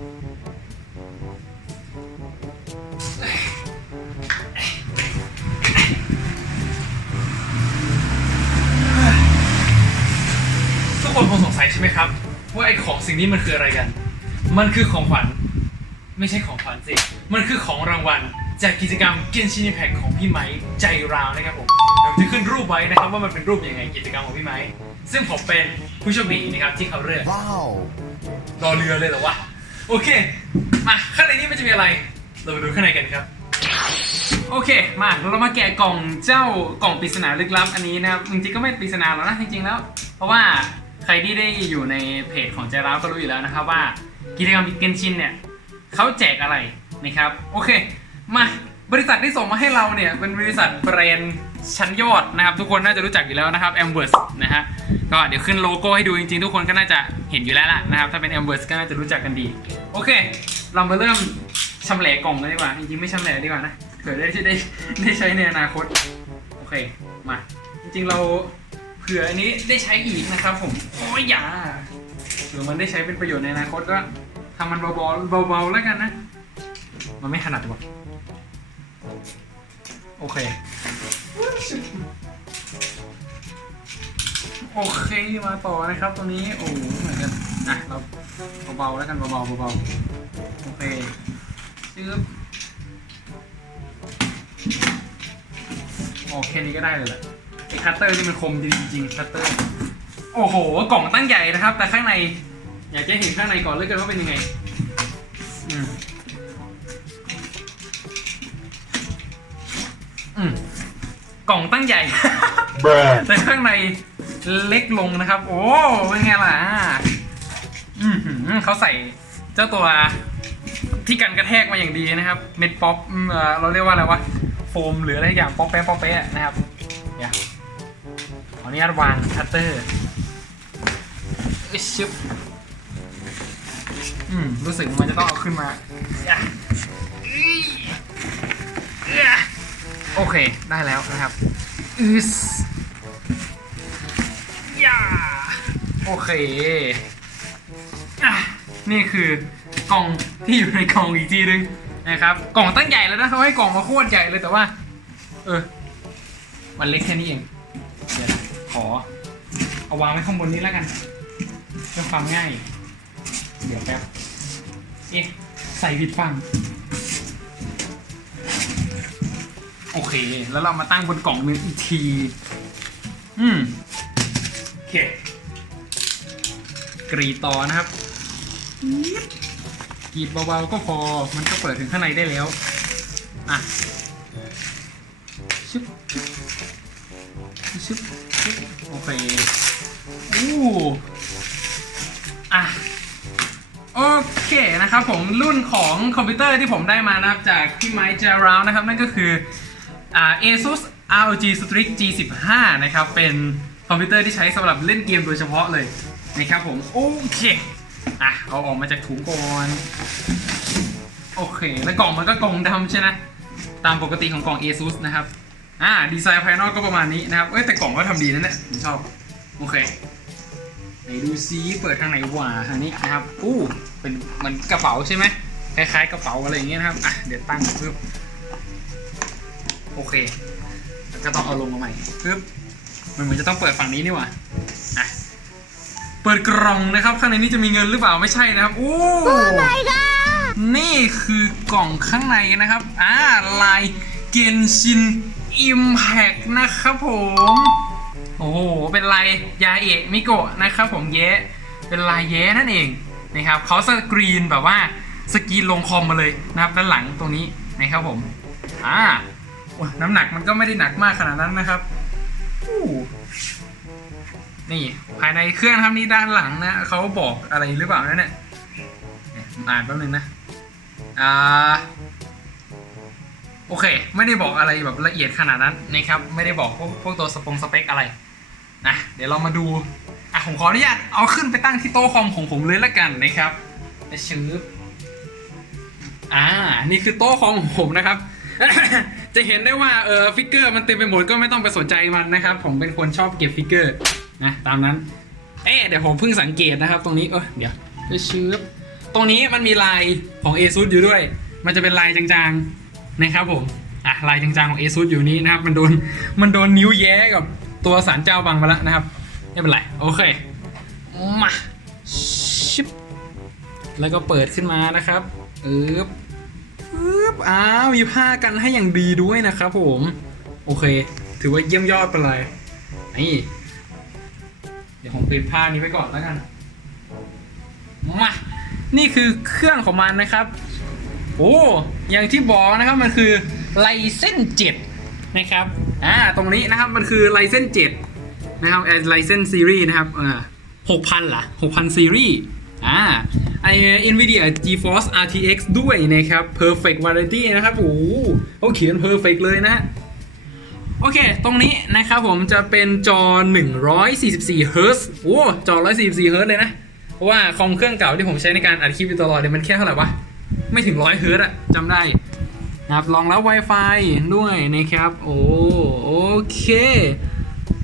ทุกคนคงสงสัยใช่ไหมครับ ว่าไอ้ของสิ่งนี้มันคืออะไรกัน มันคือของขวัญ ไม่ใช่ของขวัญสิ มันคือของรางวัล จากกิจกรรม Genshin Impact ของพี่ไม้ใจราวนะครับผมเดี๋ยวจะขึ้นรูปไว้นะครับว่ามันเป็นรูปยังไงกิจกรรมของพี่ไม้ซึ่งผมเป็นผู้โชคดีนะครับที่เขาเลือก Wow. รอเรือเลยเหรอวะ โอเค มาข้างในนี้มันจะมีอะไร เรามาดูข้างในกันครับ โอเค มาเรามาแกะกล่องเจ้ากล่องปริศนาลึกลับอันนี้นะครับ จริงๆก็ไม่ปริศนาหรอกนะจริงๆแล้ว เพราะว่าใครที่ได้อยู่ในเพจของใจร้าวก็รู้อยู่แล้วนะครับว่ากิจกรรมเกนชินเนี่ยเขาแจกอะไรนะครับ โอเค มาบริษัทที่ส่งมาให้เราเนี่ยเป็นบริษัทแบรนด์ ชั้นยอดนะครับ ทุกคนน่าจะรู้จักอยู่แล้วนะครับ a m b e r s นะฮะก็เดี๋ยวขึ้นโลโก้ให้ดูจริงๆ ทุกคนก็น่าจะเห็นอยู่แล้วล่ะนะครับ ถ้าเป็น a m b e r s ก็น่าจะรู้จักกันดี โอเค เรามาเริ่มชำแหละกล่องเลยดีกว่า จริงๆ ไม่ชำแหละดีกว่านะเผื่อได้ได้ได้ใช้ในอนาคต โอเค มา จริงๆ เราเผื่ออันนี้ได้ใช้อีกนะครับผม โอ้ยอย่าเผื่อมันได้ใช้เป็นประโยชน์ในอนาคตก็ทำมันเบาๆเบาๆแล้วกันนะ มันไม่ถนัดหรอกโอเค โอเคมาต่อนะครับตัวนี้โอ้โหเหมือนกันอะเราเบาๆแล้วกันเบาๆเบาๆโอเคชืบโอเคนี้ก็ได้เลยแหละไอ้คัตเตอร์นี่มันคมจริงๆคัตเตอร์โอ้โหกล่องตั้งใหญ่นะครับ แต่ข้างใน อยากจะเห็นข้างในก่อนเลยกันว่าเป็นยังไงอืมอืม กล่องตั้งใหญ่ Bruh. แต่ข้างในเล็กลงนะครับ โอ้เป็นไงล่ะอือหือเขาใส่เจ้าตัวที่กันกระแทกมาอย่างดีนะครับ เม็ดป๊อปอืมเอ่อเราเรียกว่าอะไรวะโฟมหรืออะไรอย่างป๊อปแป๊ะป๊อปแป๊ะนะครับเดี๋ยวขออนุญาตวางคัตเตอร์อิชึบอืมรู้สึกมันจะต้องเอาขึ้นมาอะอี้อะ โอเค ได้แล้วนะครับอืสยาโอเคอะนี่คือกล่องที่อยู่ในกล่องอีกทีนึงนะครับ กล่องตั้งใหญ่แล้วนะเขาให้กล่องมาโคตรใหญ่เลยแต่ว่า เออ มันเล็กแค่นี้เอง เดี๋ยวนะขอ เอาวางไว้ข้างบนนี้แล้วกันเพื่อความง่าย เดี๋ยวแป๊บ เอ๊ะ ใส่ผิดฝั่ง เค แล้วเรามาตั้งบนกล่องนึงอีกที อืมโอเค กรีดต่อนะครับ กรีดเบาๆก็พอ มันก็เปิดถึงข้างในได้แล้ว อะชึบชึบชึบชึบโอเคอู้อะโอเคนะครับผมรุ่นของคอมพิวเตอร์ที่ผมได้มานะครับจากพี่ไมค์เจาราวนะครับ นั่นก็คือ อ่า ASUS ROG Strix G15 นะครับ เป็นคอมพิวเตอร์ที่ใช้สำหรับเล่นเกมโดยเฉพาะเลยนะครับผม โอเคอะเอาออกมาจากถุงก่อนโอเค แล้วกล่องมันก็กล่องดำใช่ไหมตามปกติของกล่อง ASUS นะครับ อ่า ดีไซน์ภายนอกก็ประมาณนี้นะครับ เอ้ย แต่กล่องก็ทำดีนะเนี่ยผมชอบ โอเคไหนดูซิเปิดทางไหนวะทางนี้นะครับ อู้ เป็นเหมันกระเป๋าใช่ไหมคล้ายๆกระเป๋าอะไรอย่างเงี้ยนะครับ อะ เดี๋ยวตั้งปึ๊บ โอเคแล้วก็ต้องเอาลงมาใหม่ปึ๊บมันเหมือนจะต้องเปิดฝั่งนี้นี่หว่าอะเปิดกล่องนะครับ ข้างในนี้จะมีเงินหรือเปล่าไม่ใช่นะครับอู้นี่คือกล่องข้างในนะครับอ่าลายเกนชินอิมแพกนะครับผม โอ้โห เป็นลายยาเอะมิโกะนะครับผมเย้เป็นลายเย้นั่นเองนะครับเขาสกรีนแบบว่าสกรีนลงคอมมาเลยนะครับด้านหลังตรงนี้นะครับผมอ่าโอ้ย น้ำหนักมันก็ไม่ได้หนักมากขนาดนั้นนะครับนี่ภายในเครื่องครับนี่ด้านหลังนะเขาบอกอะไรหรือเปล่านั่นเนี่ยอ่านแป๊บนึงนะอ่าโอเค ไม่ได้บอกอะไรแบบละเอียดขนาดนั้นนะครับ ไม่ได้บอกพวกพวกตัวสปงสเปคอะไรนะเดี๋ยวเรามาดูอะผมขออนุญาตเอาขึ้นไปตั้งที่โต๊ะคอมของผมเลยละกันนะครับจะชื้ออ่า นี่คือโต๊ะคอมของผมนะครับ จะเห็นได้ว่าเออฟิกเกอร์มันเต็มไปหมดก็ไม่ต้องไปสนใจมันนะครับ ผมเป็นคนชอบเก็บฟิกเกอร์นะตามนั้น เอ๊เดี๋ยวผมเพิ่งสังเกตนะครับ ตรงนี้เออเดี๋ยวจะชื้อตรงนี้มันมีลายของ ASUS อยู่ด้วย มันจะเป็นลายจางๆนะครับผมอะลายจางๆของ ASUS อยู่นี้นะครับมันโดนมันโดนนิ้วแย้กับตัวสารเจ้าบังมาแล้วนะครับไม่เป็นไรโอเคมาชิบแล้วก็เปิดขึ้นมานะครับอึ๊บ บอ้าวมีผ้ากันให้อย่างดีด้วยนะครับผม โอเค ถือว่าเยี่ยมยอดไปเลยนี่เดี๋ยวผมปิดผ้านี้ไว้ก่อนแล้วกันมานี่คือเครื่องของมันนะครับ โอ้อย่างที่บอกนะครับมันคือไลเซนเจ็ดนะครับอ่าตรงนี้นะครับมันคือไลเซนเจ็ดนะครับไลเซนซีรีส์นะครับอ่าหกพันล่ะหกพันซีรีส์อ่า ไอ NVIDIA GeForce RTX ด้วยนะครับ Perfect Variety นะครับโอ้โหเขาเขียน Perfect เลยนะโอเค ตรงนี้นะครับผมจะเป็นจอ 144 Hz โอ้จอ 144 Hz เลยนะ เพราะว่าคอมเครื่องเก่าที่ผมใช้ในการอัดคลิปอยู่ตลอดเนี่ยมันแค่เท่าไหร่วะ ไม่ถึง 100 Hz อะจำได้นะครับรองรับ Wi-Fi ด้วยนะครับ โอ้โอเค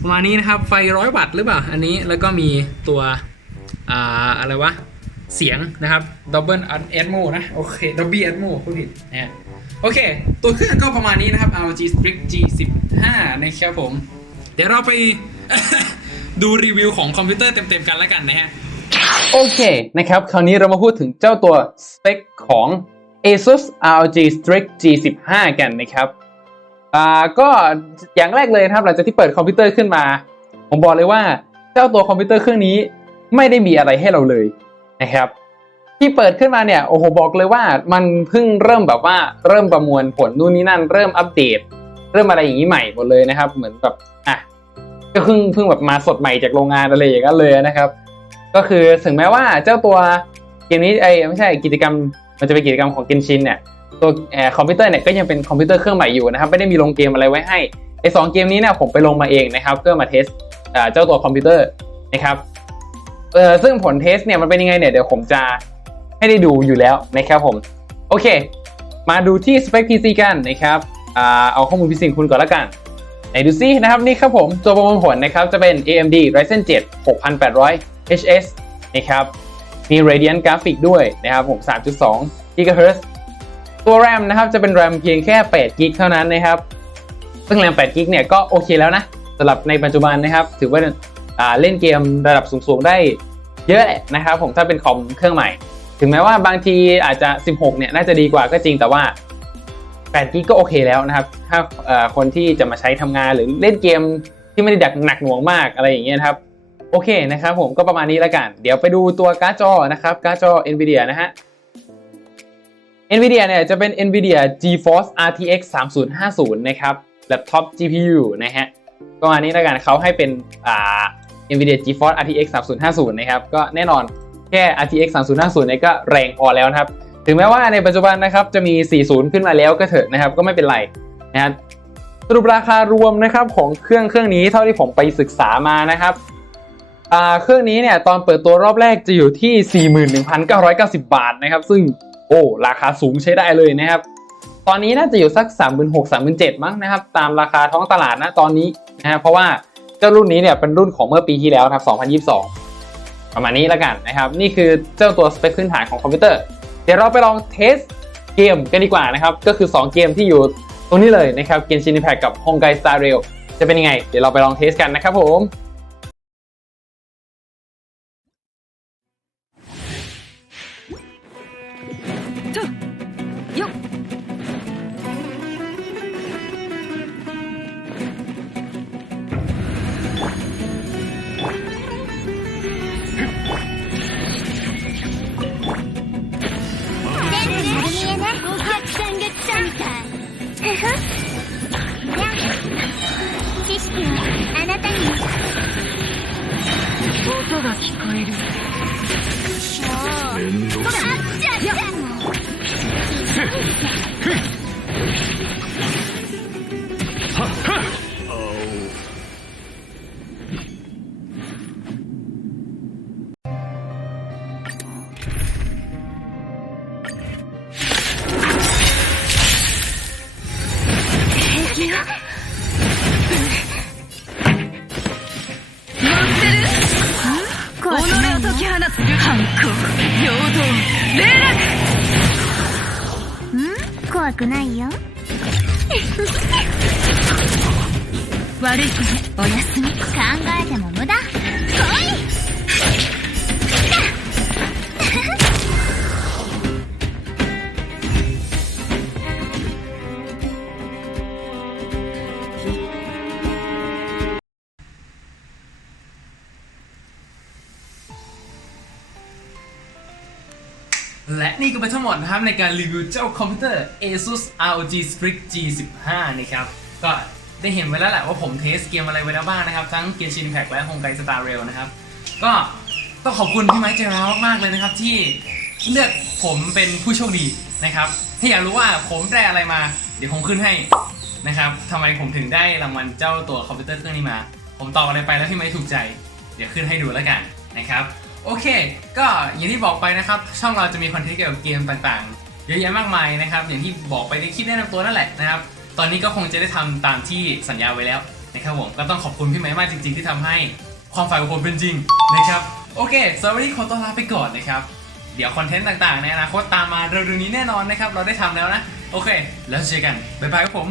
ประมาณนี้นะครับ ไฟ 100 วัตต์หรือเปล่า อันนี้แล้วก็มีตัว อ่า อะไรวะ เสียงนะครับ Double Atmo นะโอเค Dolby Atmo พูดผิดนะฮะโอเค ตัวเครื่องก็ประมาณนี้นะครับ ROG Strix G15 นะครับผม เดี๋ยวเราไปดูรีวิวของคอมพิวเตอร์เต็มๆกันแล้วกันนะฮะ โอเคนะครับ คราวนี้เรามาพูดถึงเจ้าตัวสเปคของ ASUS ROG Strix G15 กันนะครับอ่าก็อย่างแรกเลยนะครับ หลังจากที่เปิดคอมพิวเตอร์ขึ้นมา ผมบอกเลยว่าเจ้าตัวคอมพิวเตอร์เครื่องนี้ไม่ได้มีอะไรให้เราเลย นะครับ ที่เปิดขึ้นมาเนี่ยโอ้โหบอกเลยว่ามันเพิ่งเริ่มแบบว่าเริ่มประมวลผลนู่นนี่นั่น เริ่มอัปเดต เริ่มอะไรอย่างนี้ใหม่หมดเลยนะครับ เหมือนแบบอะก็เพิ่งเพิ่งแบบมาสดใหม่จากโรงงานอะไรอย่างนั้นเลยนะครับ ก็คือถึงแม้ว่าเจ้าตัวเกมนี้ไอ้ไม่ใช่กิจกรรมมันจะเป็นกิจกรรมของกินชินเนี่ยตัวอคอมพิวเตอร์เนี่ยก็ยังเป็นคอมพิวเตอร์เครื่องใหม่อยู่นะครับไม่ได้มีลงเกมอะไรไว้ให้ไอ้สองเกมนี้เนี่ยผมไปลงมาเองนะครับเพื่อมาเทสอ่าเจ้าตัวคอมพิวเตอร์นะครับ เออซึ่งผลเทสเนี่ยมันเป็นยังไงเนี่ยเดี๋ยวผมจะให้ได้ดูอยู่แล้วนะครับผม โอเค มาดูที่สเปค PC กันนะครับอ่าเอาข้อมูล PC ของคุณก่อนละกันไหนดูซินะครับนี่ครับผมตัวประมวลผลนะครับจะเป็น AMD Ryzen 7 6800 HS นะครับมี Radeon Graphic ด้วยนะครับผม 3.2 GHz ตัว RAM นะครับจะเป็น RAM เพียงแค่8 GB เท่านั้นนะครับ ซึ่ง RAM 8 GB เนี่ยก็โอเคแล้วนะสำหรับในปัจจุบันนะครับ ถือว่า เล่นเกมระดับสูงๆได้เยอะแหละนะครับผมถ้าเป็นคอมเครื่องใหม่ ถึงแม้ว่าบางทีอาจจะ 16 เนี่ยน่าจะดีกว่าก็จริงแต่ว่า8กิกก็โอเคแล้วนะครับ ถ้าคนที่จะมาใช้ทำงานหรือเล่นเกมที่ไม่ได้ดักหนักหน่วงมากอะไรอย่างเงี้ยครับโอเคนะครับผมก็ประมาณนี้แล้วกัน เดี๋ยวไปดูตัวการ์ดจอนะครับการ์ดจอ NVIDIA นะฮะ NVIDIA เนี่ยจะเป็น NVIDIA GeForce RTX 3050 นะครับแล็ปท็อป GPU นะฮะประมาณนี้แล้วกันเขาให้เป็นอ่า NVIDIA GeForce RTX 3050 นะครับ ก็แน่นอนแค่ RTX 3050เนี่ยก็แรงพอแล้วนะครับ ถึงแม้ว่าในปัจจุบันนะครับจะมี 40 ขึ้นมาแล้วก็เถอะนะครับ ก็ไม่เป็นไรนะครับสรุปราคารวมนะครับของเครื่องเครื่องนี้เท่าที่ผมไปศึกษามานะครับเครื่องนี้เนี่ยตอนเปิดตัวรอบแรกจะอยู่ที่ 41,990 บาทนะครับ ซึ่งโอ้ราคาสูงใช้ได้เลยนะครับ ตอนนี้น่าจะอยู่สัก 36,000 37,000มั้งนะครับ ตามราคาท้องตลาดนะตอนนี้นะครับเพราะว่า เจ้ารุ่นนี้เนี่ยเป็นรุ่นของเมื่อปีที่แล้วครับ 2022 ประมาณนี้แล้วกันนะครับ นี่คือเจ้าตัวสเปคพื้นฐานของคอมพิวเตอร์ เดี๋ยวเราไปลองเทสเกมกันดีกว่านะครับ ก็คือ 2 เกมที่อยู่ตรงนี้เลยนะครับเกมชินิแพคกับ h o n g a i Star Rail จะเป็นยังไง เดี๋ยวเราไปลองเทสกันนะครับผม 音が聞こえる。うん？怖くないよ。悪い子ねおやすみ。考えても無駄。来い。 และนี่ก็เป็นทั้งหมดนะครับในการรีวิวเจ้าคอมพิวเตอร์ ASUS ROG Strix G15 นะครับ ก็ได้เห็นไว้แล้วแหละว่าผมเทสเกมอะไรไว้แล้วบ้างนะครับ ทั้ง Genshin Impact และ Honkai Star Rail นะครับ ก็ต้องขอบคุณพี่ไม้เจรามากๆเลยนะครับที่เลือกผมเป็นผู้โชคดีนะครับ ถ้าอยากรู้ว่าผมได้อะไรมา เดี๋ยวผมขึ้นให้นะครับทำไมผมถึงได้รางวัลเจ้าตัวคอมพิวเตอร์เครื่องนี้มา ผมตอบอะไรไปแล้วพี่ไม้ถูกใจ เดี๋ยวขึ้นให้ดูแล้วกันนะครับ โอเค ก็อย่างที่บอกไปนะครับ ช่องเราจะมีคอนเทนต์เกี่ยวกับเกมต่างๆ เยอะแยะมากมายนะครับ อย่างที่บอกไปในคลิปแนะนำตัวนั่นแหละนะครับ ตอนนี้ก็คงจะได้ทำตามที่สัญญาไว้แล้วนะครับผม ก็ต้องขอบคุณพี่ไม้มากจริง ๆ ที่ทำให้ความฝันของผมเป็นจริงนะครับ โอเคสำหรับวันนี้ขอตัวลาไปก่อนนะครับ เดี๋ยวคอนเทนต์ต่างๆในอนาคตตามมาเร็วๆนี้แน่นอนนะครับ เราได้ทำแล้วนะ โอเค แล้วเจอกัน บ๊ายบายครับผม